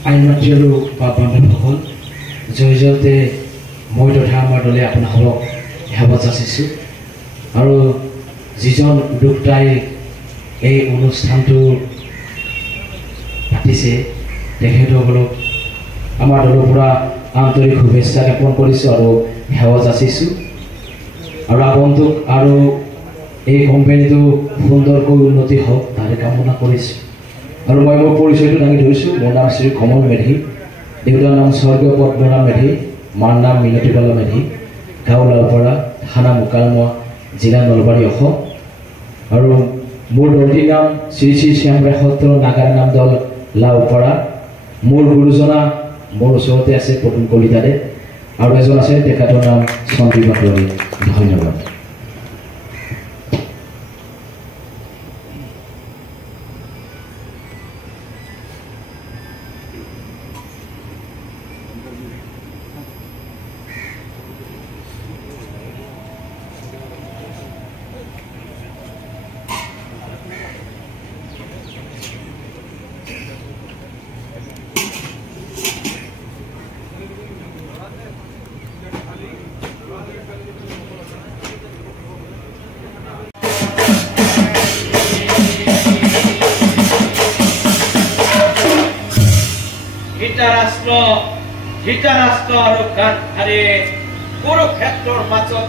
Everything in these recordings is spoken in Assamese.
আইনমাতৃ আৰু বান্ধৱসকল জয় জয়তে মই তথা আমাৰ দলে আপোনালোকক সেৱা যাচিছোঁ আৰু যিজন উদ্যোক্তাই এই অনুষ্ঠানটো পাতিছে তেখেতসকলক আমাৰ দলৰ পৰা আন্তৰিক শুভেচ্ছা জ্ঞাপন কৰিছোঁ আৰু সেৱা যাচিছোঁ আৰু আগন্তুক আৰু এই কোম্পানীটো সুন্দৰকৈ উন্নতি হওক তাৰে কামনা কৰিছোঁ আৰু মই মোৰ পৰিচয়টো দাঙি ধৰিছোঁ মোৰ নাম শ্ৰী কমল মেধি দেউতাৰ নাম স্বৰ্গীয় পদ্মনাভ মেধি মাৰ নাম মিনতীবালা মেধি গাঁও লাওপাৰা থানা মোকালমোৱা জিলা নলবাৰী অসম আৰু মোৰ দলটিৰ নাম শ্ৰী শ্ৰী শ্যামৰায় সত্ৰ নাগাৰা নাম দল লাওপাৰা মোৰ গুৰুজনা মোৰ ওচৰতে আছে পদুম কলিতাদেৱ আৰু এজন আছে তেখেতৰ নাম সন্দীপ বাটুৱাৰী ধন্যবাদ ধৃতৰাষ্ট্ৰ আৰু গান্ধাৰে কুৰুক্ষেত্ৰৰ মাজত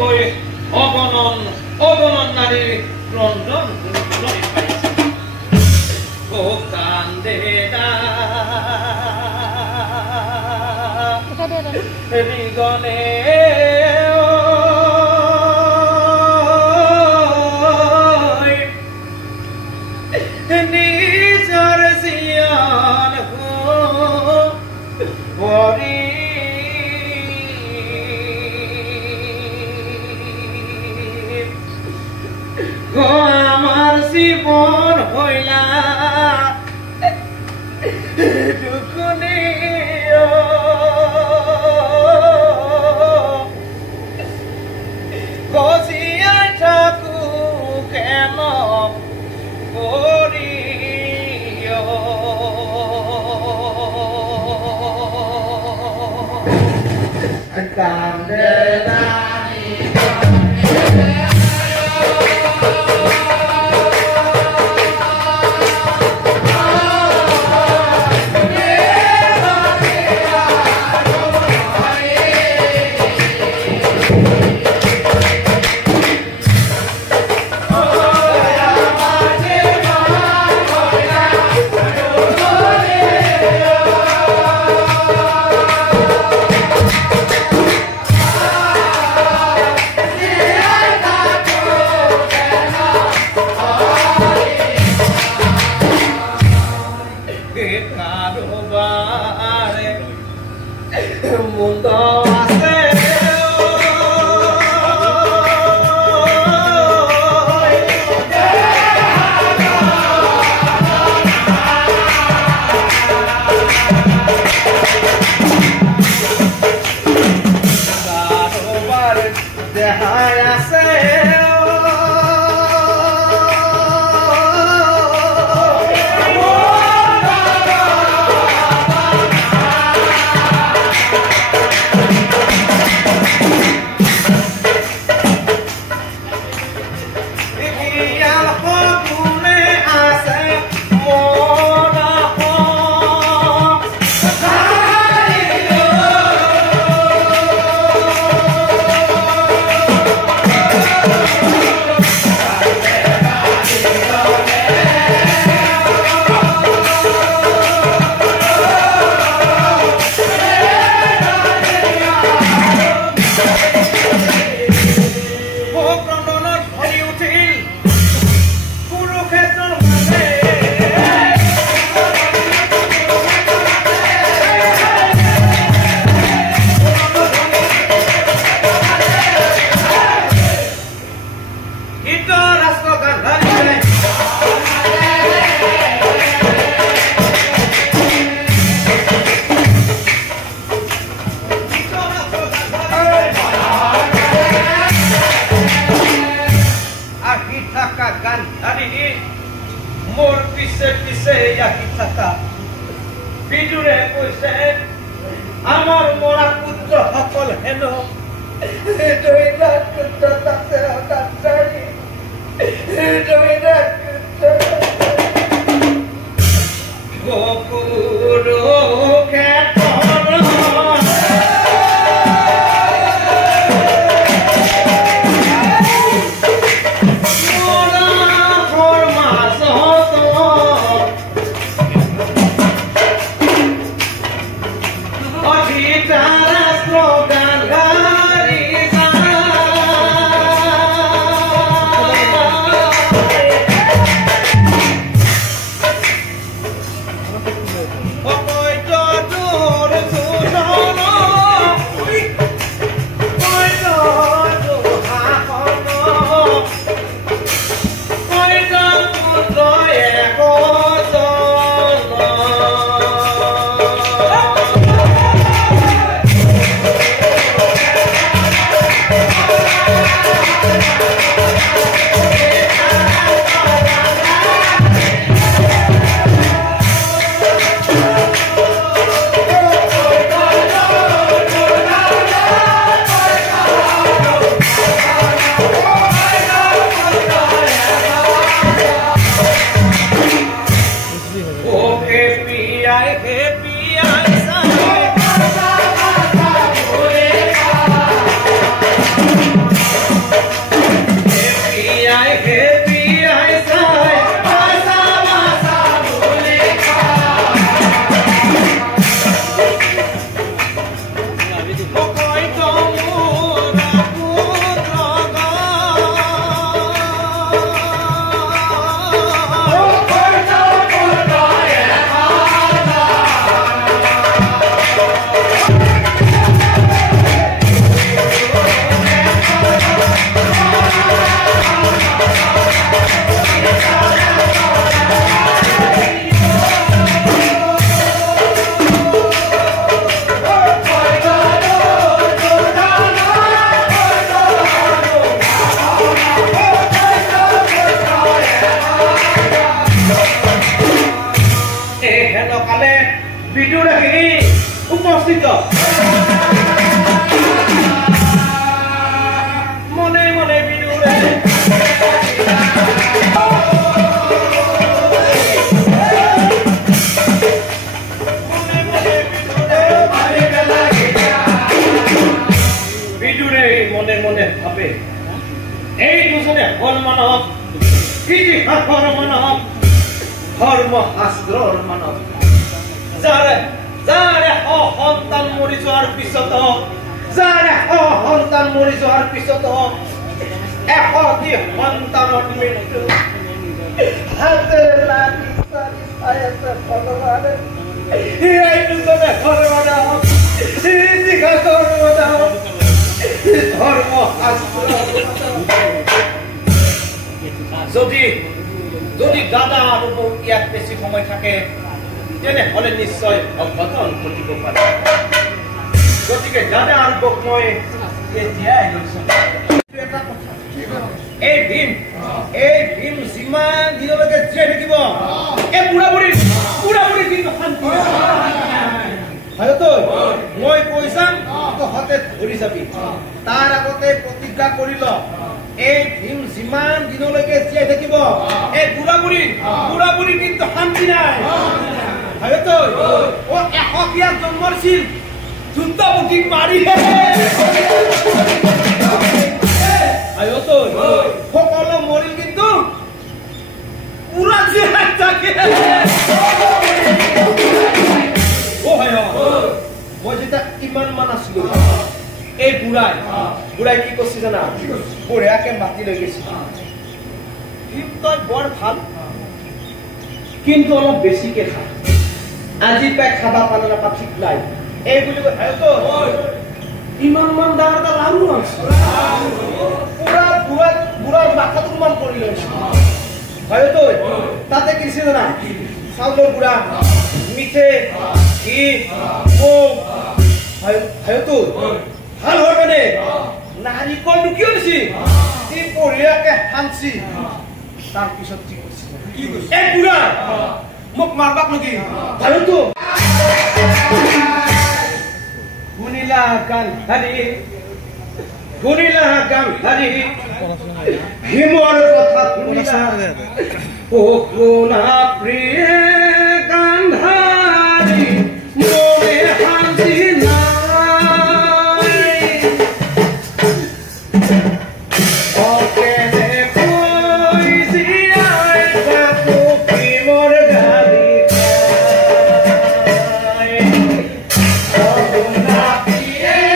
গৈ অগণন নাৰীৰ ক্ৰন্দন শুনি পাইছে ও কান্দে ৰিগনে নিজৰ জিয়ান আমাৰ জীবন হইলা দুকুনি গজিয়াই থাকো কেন কৰি কান্দে mundo hace কৈছে আহি থাকা বিদুৰে কৈছে আমাৰ মৰা পুত্ৰসকল হেনো উপস্থিত মনে মনে বিদুৰে বিদুৰে মনে মনে ভাবে এই দুজনে হল মানব ইতিহাসৰ মানব ধৰ্ম শাস্ত্ৰৰ মানব যাৰে সন্তান মৰি যোৱাৰ পিছত এশটি সন্তানৰ মৃত্যু হাতেৰে লাগি চাই আছে ভগৱানে এই দুজনে সৰ্বনাম ইতিহাসৰ নাম ধৰ্ম শাস্ত্ৰ যদি দাদা আৰু ইয়াত বেছি সময় থাকে তেনেহলে নিশ্চয় অঘটন ঘটিব পাৰে গতিকে দাদা আৰু বক মই এতিয়াই লৈছো এই ভীম যিমান দিনলৈকে জীয়াই থাকিব এই বুঢ়া বুঢ়ী কিন্তু শান্তি হয়তো মই কৈ যাম তহঁতে ধৰি যাবি তাৰ আগতে প্ৰতিজ্ঞা কৰি ল এই ভীম যিমান দিনলৈকে জীয়াই থাকিব এই বুঢ়া বুঢ়ী কিন্তু শান্তি নাই হয়তো ও এশকিয়া জন্মৰছিল যুদ্ধমুখী মাৰিহে হয়তো সকলো মৰিল কিন্তু পুৰা জীয়াই থাকে মই যেতিয়া কিমান মান আছিলো এই বুঢ়াই কি কৰিছে জানা বঢ়িয়াকে মাতি লৈ গৈছিল তই বৰ ভাল কিন্তু অলপ বেছিকে খা আজি পাই খাবা পালে নাপা ঠিক নাই এই বুলি কৈ ইমান মান ডাঙৰ এটা লাৰু আছে পুৰা মাথাটো মান কৰি লৈছে হয়তো তাতে কিছে জানা চাউলৰ গুড়া মিঠে ঘি হয়তো ভাল হয় মানে নাৰিকল কিয় দিছি সি বঢ়িয়াকে সানছি তাৰপিছত কি কৈছে এই বুঢ়া মোক মাৰবাক নেকি ভালতো শুনিলা কান্ধাৰী ভীমৰ কথা শুনিলা ও শুনা প্ৰিয়ে কান্ধাৰী মোৰে শান্তি নাই অকেনেকৈ জীয়াই থাকো ভীমৰ গালি খাই ও শুনা প্ৰিয়ে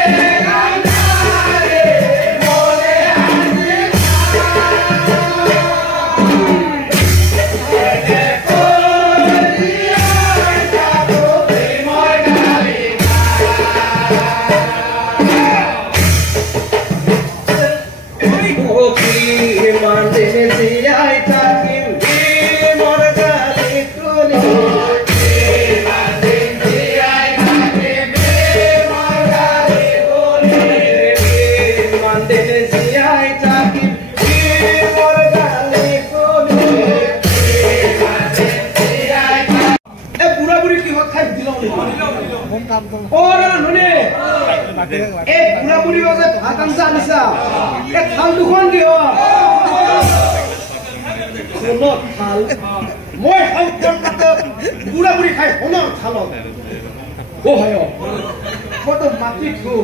মই বুঢ়া বুঢ়ী খাই সোণৰ থালত মইতো মাটি থো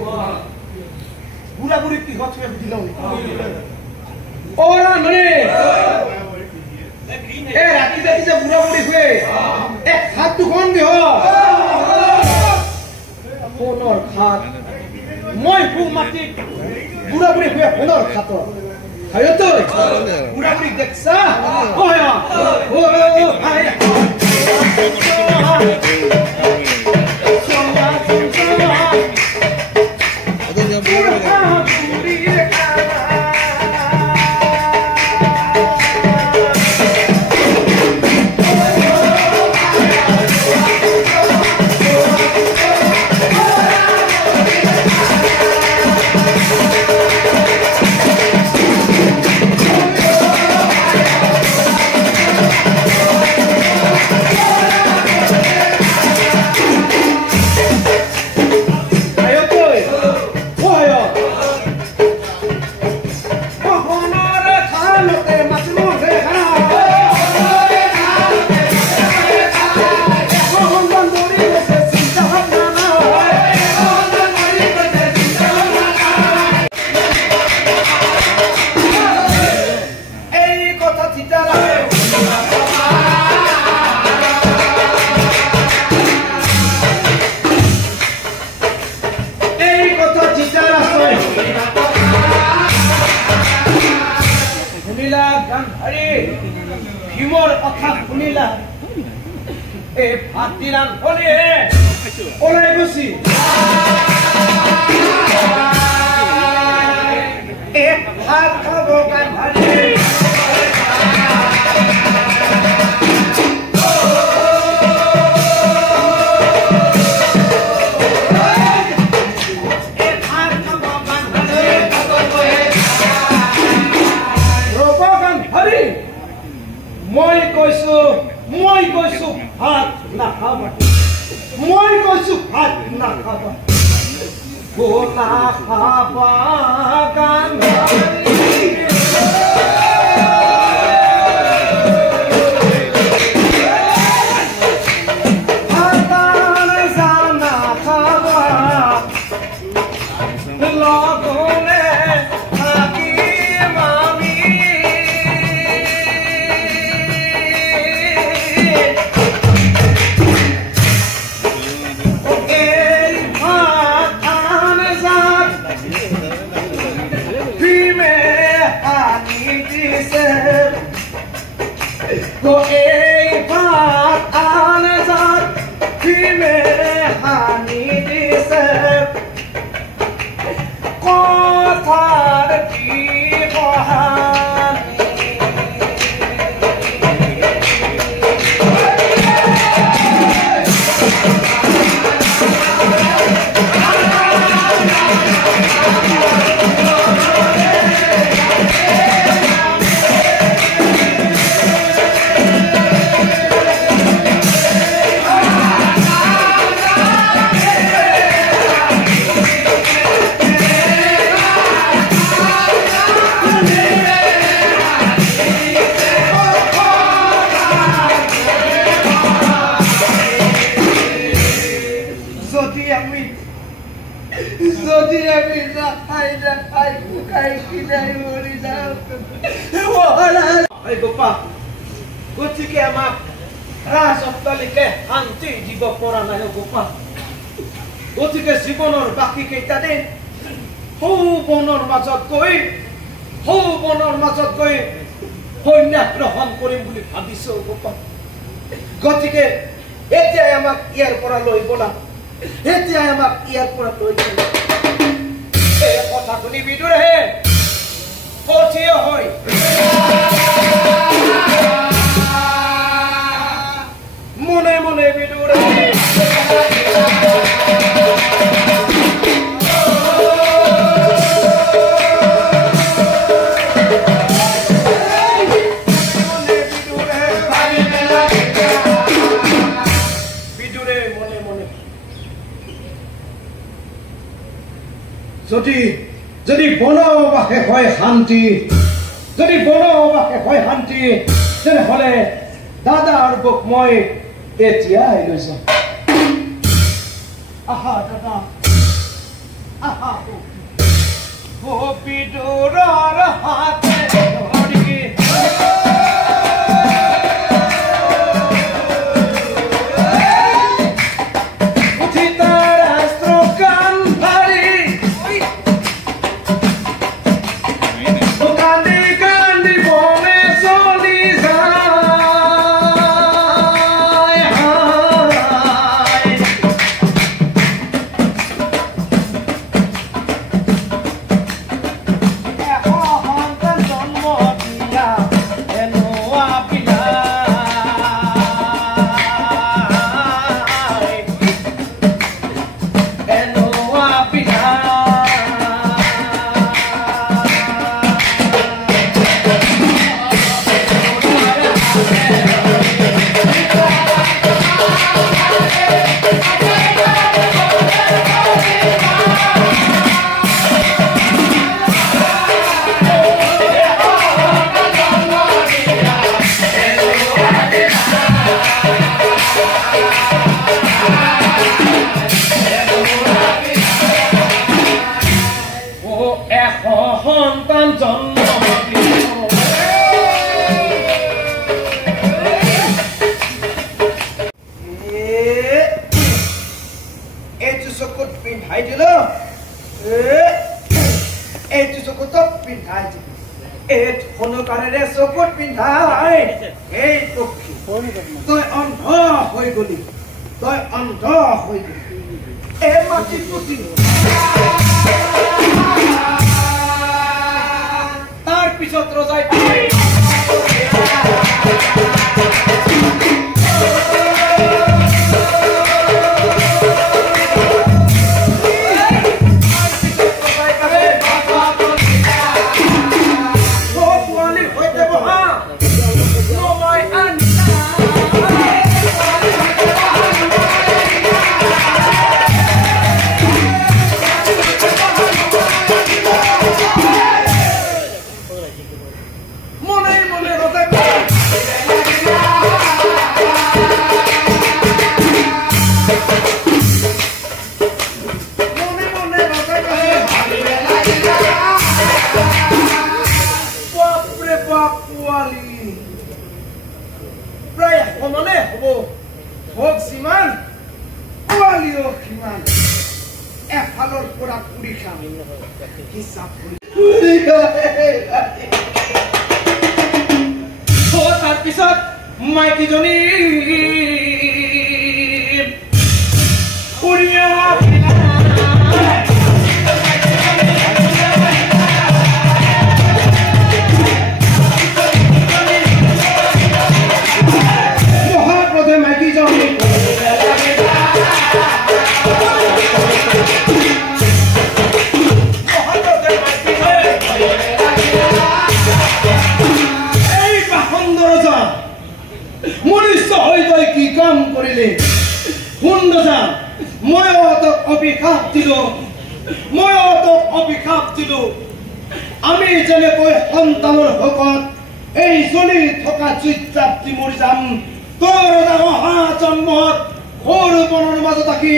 বুঢ়া বুঢ়ী কিহত থৈ সুধিল ৰাতি ৰাতি যে বুঢ়া বুঢ়ী শুৱে খাত দুখন দিহ সোণৰ খাত মই শু মাটিত বুঢ়া বুঢ়ী শুৱে সোণৰ খাতত বুঢ়া বুঢ়ী দেখছা ভীমৰ কথা শুনিলা এই ভাত দিলান হলে ওলাই গুচি ভাত খাব কান্ধাৰী মই কৈছো ভাত নাখাবা মই কৈছো ভাত নাখাবা নাখাবা কান্ধাৰী নদীৰে বিনা খাই নাখাই শুকাই কিনাই মৰি যাওঁ গোপা গতিকে আমাক ৰাজ অট্টালিকে শান্তি দিব পৰা নাই গোপা গতিকে জীৱনৰ বাকী কেইটা দিন সৌ বনৰ মাজত গৈ সন্ন্যাস গ্ৰহণ কৰিম বুলি ভাবিছো গোপা গতিকে এতিয়াই আমাক ইয়াৰ পৰা লৈ বলা এই কথা শুনি বিদুৰে পঠিয়ে হয় মনে মনে বিদুৰে যদি বনবাসে হয় শান্তি তেনেহলে দাদা আৰু বক মই এতিয়া লৈছো আহা দাদা আহা বিদুৰৰ হাতে ধৰি তাৰ পিছত ৰজাই তাৰপিছত মাইকীজনী মহাক্ৰোধে মাইকীজনী মনুষ্য হৈ তই কি কাম কৰিলি সুন্দৰ ময়ো তোক অভিশাপ দিলো আমি যেনেকৈ সন্তানৰ শোকত এই জ্বলি থকা চিত্ৰাপ্তি মৰি যাম তোৰ অহা জন্মত সৰু বনৰ মাজত থাকি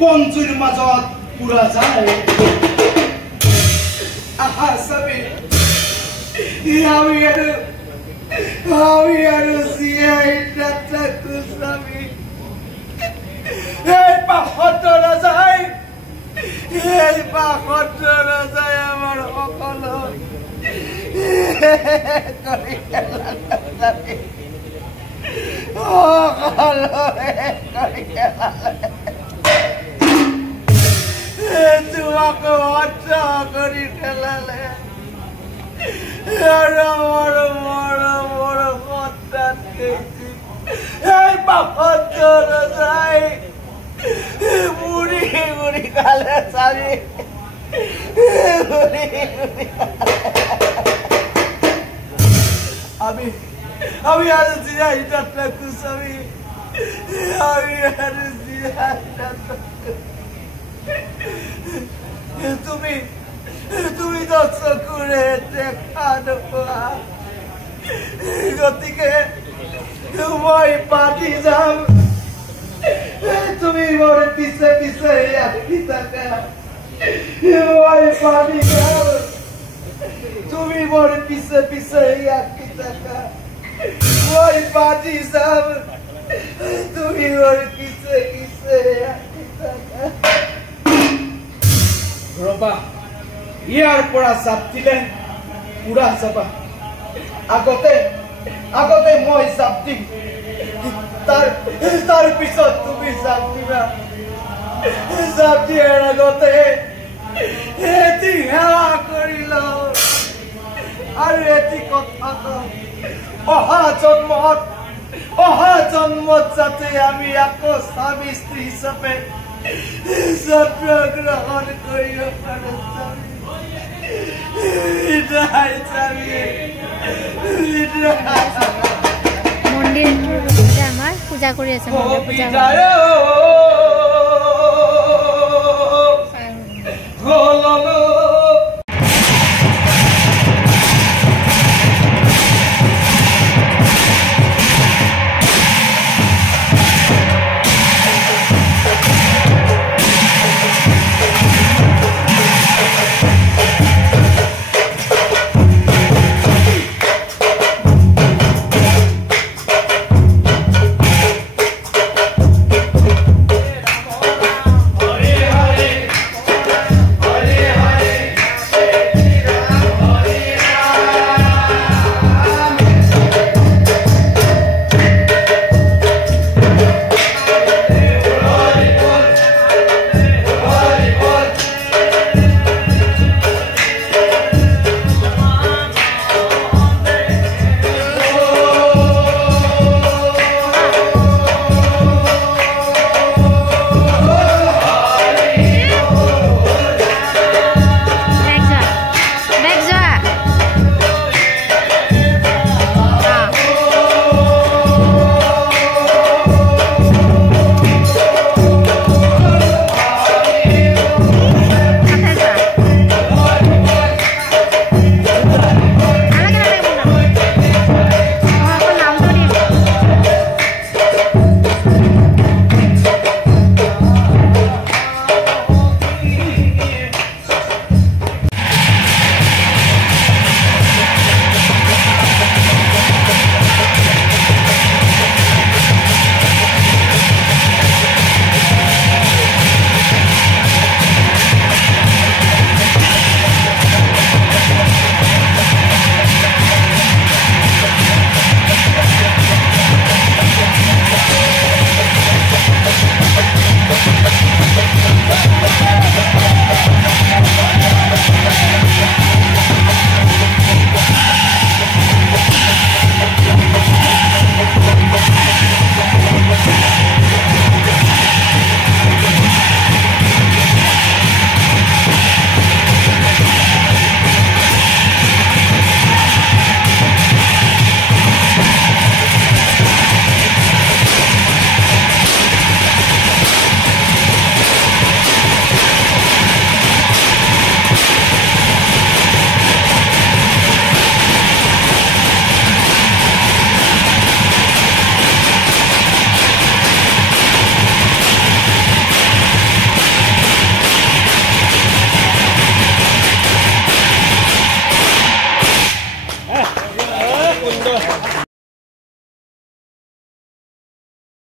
পঞ্চুৰ মাজত পুৰা যায় আহা স্বামী আমি আৰু জীয়াই নাথাকো স্বামী এই পাখত নাযায় আমাৰ সকলো তোমাকে হত্যা কৰি পেলালে আৰু আমাৰ বড় সন্তান এই পাখত নাযায় মুড়ি খালে স্বামী আমি আৰু জীয়াই নাথাকো স্বামী আমি আৰু জীয়াই নাথাকো তুমি তো চকুৰে দেখা নোপোৱা গতিকে মই পাতি যাম তুমি মোৰ পিছে পিছে আহি থাকা মই পাতি যাম তুমি মোৰ পিছে পিছে আহি থাকা মই পাতি যাম তুমি মোৰ পিছে পিছে আহি থাকা ৰবা ইয়াৰ পৰা চাপ দিলে পুৰা যাবা আগতে মই চাপ দিম তাৰ পিছত তুমি চাপ দিবা চাপ দিয়াৰ আগতে এটি সেৱা কৰি লওঁ আৰু এটি কথা কওঁ অহা জন্মত যাতে আমি আকৌ স্বামী স্ত্ৰী হিচাপে জন্ম গ্ৰহণ কৰিব পাৰো মন্দিৰ আমাৰ পূজা কৰি আছে পূজা